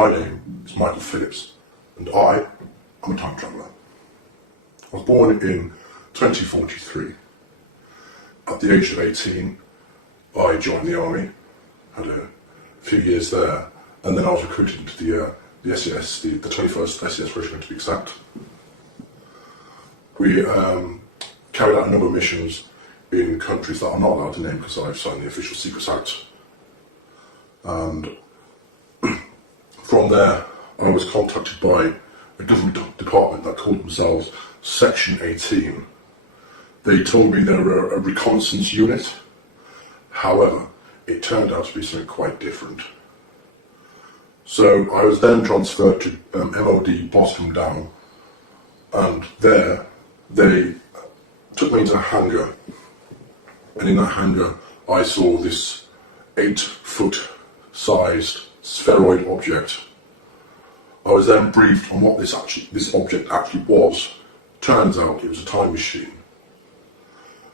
My name is Michael Phillips, and I am a time traveller. I was born in 2043. At the age of 18, I joined the army, had a few years there, and then I was recruited into the SES, the 21st SES Regiment to be exact. We carried out a number of missions in countries that I'm not allowed to name because I've signed the Official Secrets Act. And from there, I was contacted by a government department that called themselves Section 18. They told me they were a reconnaissance unit. However, it turned out to be something quite different. So I was then transferred to MOD Bottom Down, and there they took me into a hangar, and in that hangar I saw this 8-foot sized spheroid object. I was then briefed on what this object actually was. Turns out it was a time machine.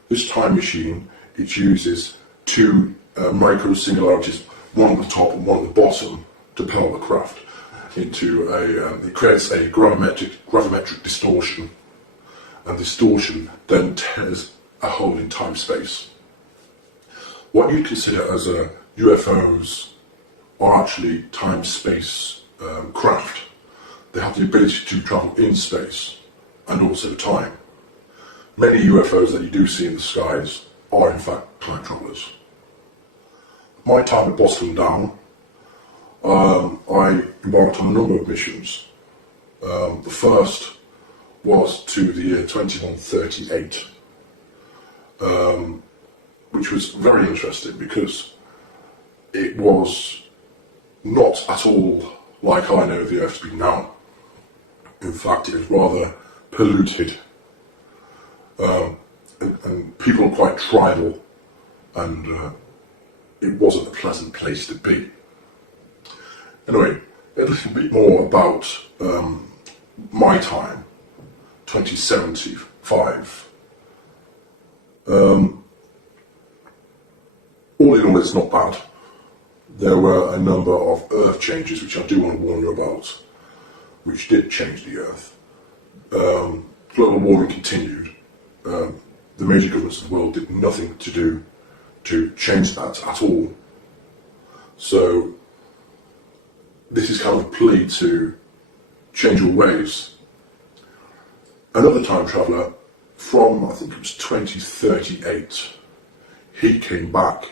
This time machine, it uses two micro singularities, one at the top and one at the bottom, to propel the craft into it creates a gravimetric distortion, and distortion then tears a hole in time-space. What you'd consider as UFOs are actually time-space craft. They have the ability to travel in space and also time. Many UFOs that you do see in the skies are in fact time travelers. My time at Bottom Down, I embarked on a number of missions. The first was to the year 2138, which was very interesting because it was not at all like I know the Earth to be now. In fact, it was rather polluted, and people were quite tribal, and it wasn't a pleasant place to be. Anyway, a little bit more about my time, 2075. All in all, it's not bad. There were a number of Earth changes which I do want to warn you about, which did change the Earth. Global warming continued. The major governments of the world did nothing to change that at all. So this is kind of a plea to change your ways. Another time traveller from, I think it was 2038, he came back.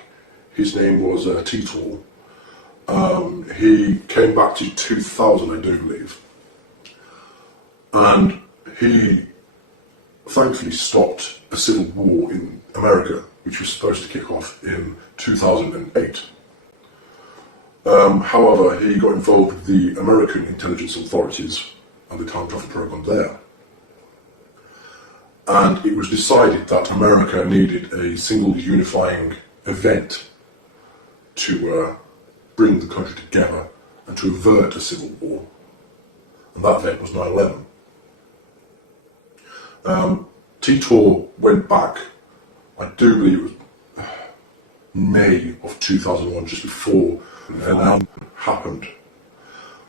His name was Titor. He came back to 2000, I do believe. And he thankfully stopped a civil war in America, which was supposed to kick off in 2008. However, he got involved with the American intelligence authorities and the time travel program there. And it was decided that America needed a single unifying event to bring the country together and to avert a civil war. And that event was 9/11. Titor went back, I do believe it was May of 2001, just before that happened.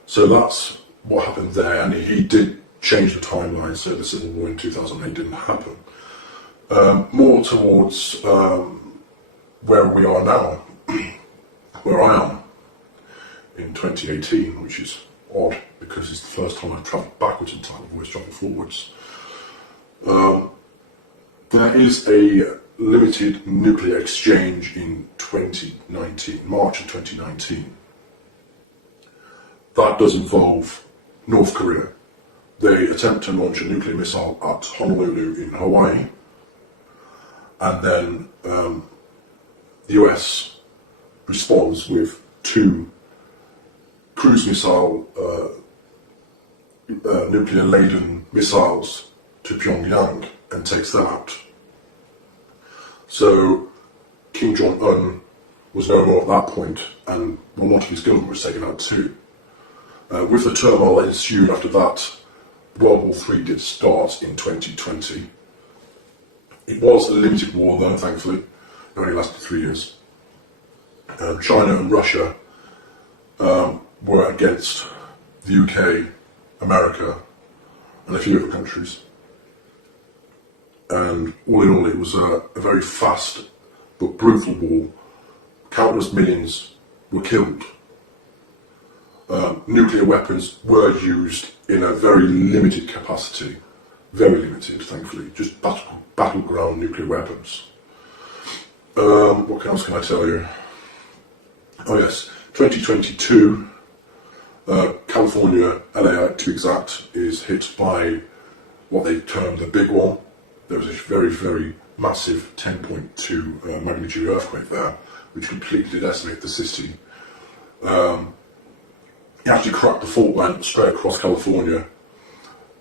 So that's what happened there, and he did change the timeline, so the civil war in 2008 didn't happen. More towards where we are now, where I am in 2018, which is odd because it's the first time I've travelled backwards in time. I've always travelled forwards. There is a limited nuclear exchange in 2019, March of 2019. That does involve North Korea. They attempt to launch a nuclear missile at Honolulu in Hawaii, and then the US responds with 2 cruise missile nuclear-laden missiles to Pyongyang and takes that out. So Kim Jong-un was no more at that point, and a lot of his government was taken out too. With the turmoil that ensued after that, World War III did start in 2020. It was a limited war though, thankfully. It only lasted 3 years. China and Russia were against the UK, America, and a few other countries. And all in all, it was a very fast but brutal war. Countless millions were killed. Nuclear weapons were used in a very limited capacity. Very limited, thankfully. Just battleground nuclear weapons. What else can I tell you? Oh yes, 2022, California, LA to be exact, is hit by what they term the big one. There was a very, very massive 10.2 magnitude earthquake there, which completely decimated the city. It actually cracked the fault line straight across California,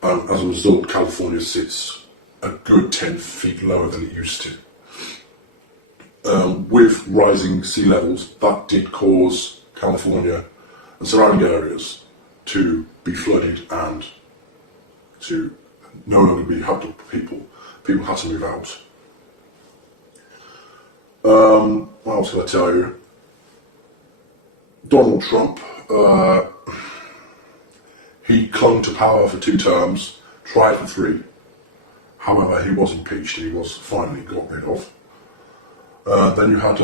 and as a result, California sits a good 10 feet lower than it used to. With rising sea levels, that did cause California and surrounding areas to be flooded and to no longer be habitable for people. People had to move out. What else can I tell you? Donald Trump, he clung to power for 2 terms, tried for 3. However, he was impeached and he was finally got rid of. Then you had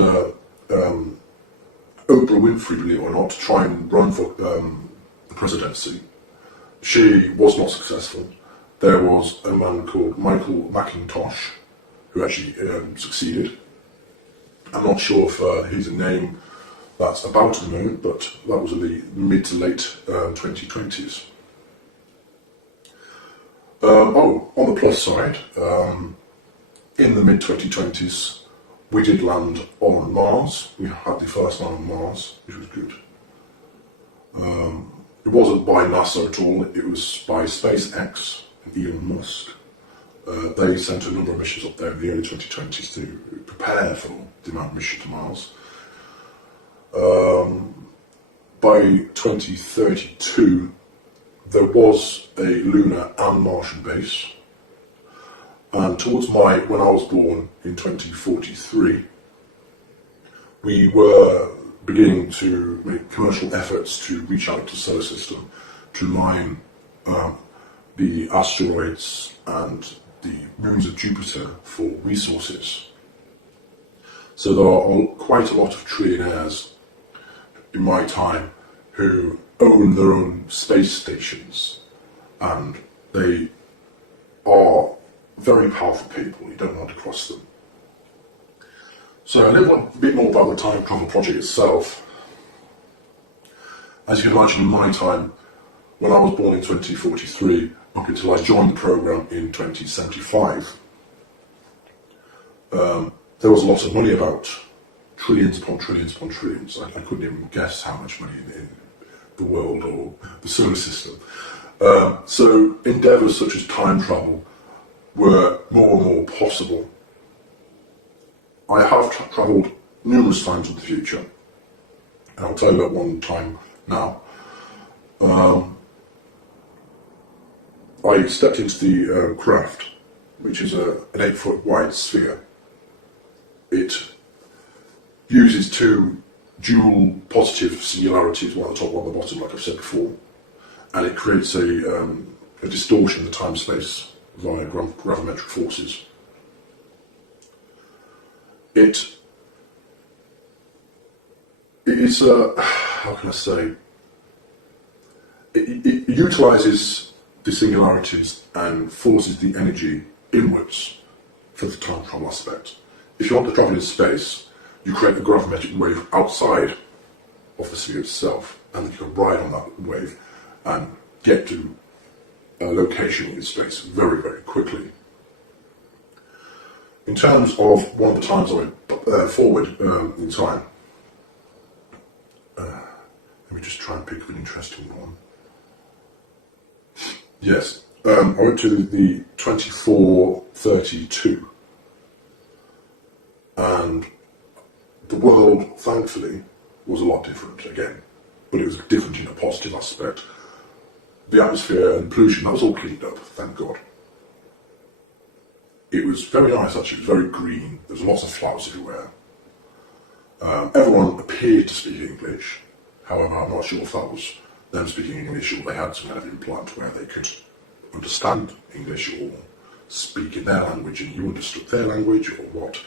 Oprah Winfrey, believe it or not, try and run for the presidency. She was not successful. There was a man called Michael McIntosh who actually succeeded. I'm not sure if he's a name that's about at the moment, but that was in the mid to late 2020s. On the plus side, in the mid 2020s, we did land on Mars. We had the first man on Mars, which was good. It wasn't by NASA at all, it was by SpaceX and Elon Musk. They sent a number of missions up there in the early 2020s to prepare for the manned mission to Mars. By 2032, there was a lunar and Martian base. And towards when I was born in 2043, we were beginning to make commercial efforts to reach out to the solar system to mine the asteroids and the moons of Jupiter for resources. So there are quite a lot of trillionaires in my time who own their own space stations, and they are very powerful people. You don't want to cross them. So a little bit more about the time travel project itself. As you can imagine, in my time, when I was born in 2043, up until I joined the program in 2075, there was a lot of money about, trillions upon trillions upon trillions. I couldn't even guess how much money in the world or the solar system. So endeavours such as time travel were more and more possible. I have travelled numerous times in the future, and I'll tell you about one time now. I stepped into the craft, which is an 8-foot wide sphere. It uses 2 dual positive singularities, one at the top, one at the bottom, like I've said before, and it creates a distortion in the time-space via gravimetric forces. It is how can I say? It utilises the singularities and forces the energy inwards for the time travel aspect. If you want to travel in space, you create a gravimetric wave outside of the sphere itself, and you can ride on that wave and get to a location in space very, very quickly. In terms of one of the times I went forward in time, let me just try and pick up an interesting one. Yes, I went to the 2432, and the world, thankfully, was a lot different again, but it was different in a positive aspect. The atmosphere and pollution, that was all cleaned up, thank God. It was very nice actually, it was very green, there was lots of flowers everywhere. Everyone appeared to speak English, however I'm not sure if that was them speaking English, or they had some kind of implant where they could understand English or speak in their language and you understood their language, or what.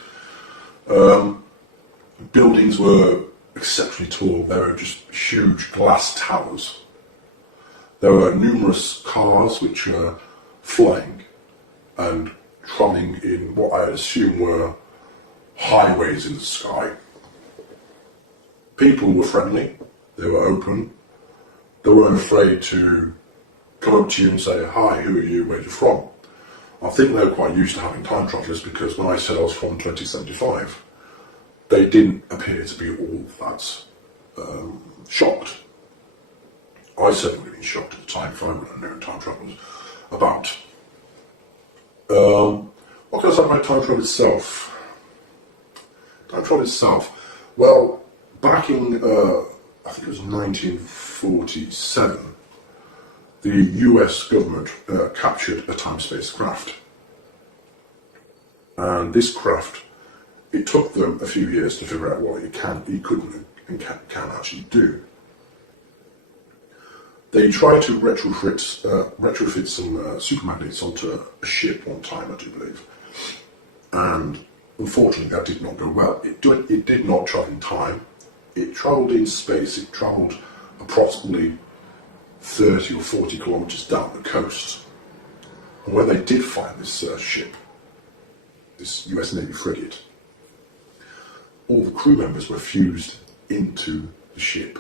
Buildings were exceptionally tall. There were just huge glass towers. There were numerous cars which were flying and travelling in what I assume were highways in the sky. People were friendly, they were open, they weren't afraid to come up to you and say, "Hi, who are you, where are you from?" I think they were quite used to having time travellers, because when I said I was from 2075, they didn't appear to be all that shocked. I certainly would have been shocked at the time if I would have known time travel was about. What can I say about time travel itself? Time travel itself, well, back in, I think it was 1947, the US government captured a time-space craft. And this craft, it took them a few years to figure out what it couldn't and can actually do. They tried to retrofit some super magnets onto a ship one time, I do believe. And unfortunately that did not go well. It did not travel in time. It travelled in space. It travelled approximately 30 or 40 kilometres down the coast. And when they did find this ship, this US Navy frigate, all the crew members were fused into the ship,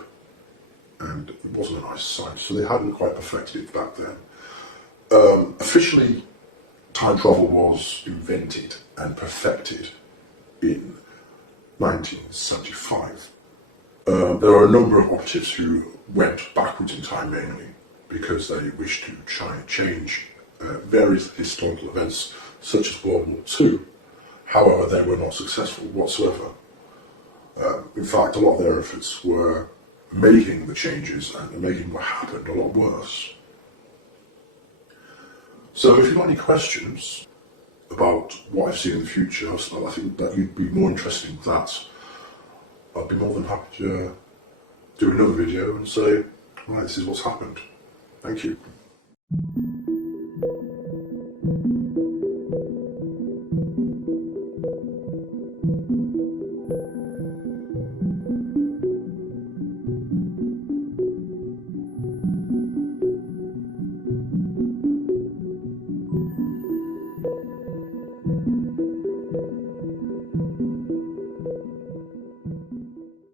and it wasn't a nice sight, so they hadn't quite perfected it back then. Officially, time travel was invented and perfected in 1975. There are a number of operatives who went backwards in time, mainly because they wished to try and change various historical events, such as World War II. However, they were not successful whatsoever. In fact, a lot of their efforts were making the changes and making what happened a lot worse. So if you've got any questions about what I see in the future, I think that you'd be more interested in that, I'd be more than happy to do another video and say, right, this is what's happened. Thank you.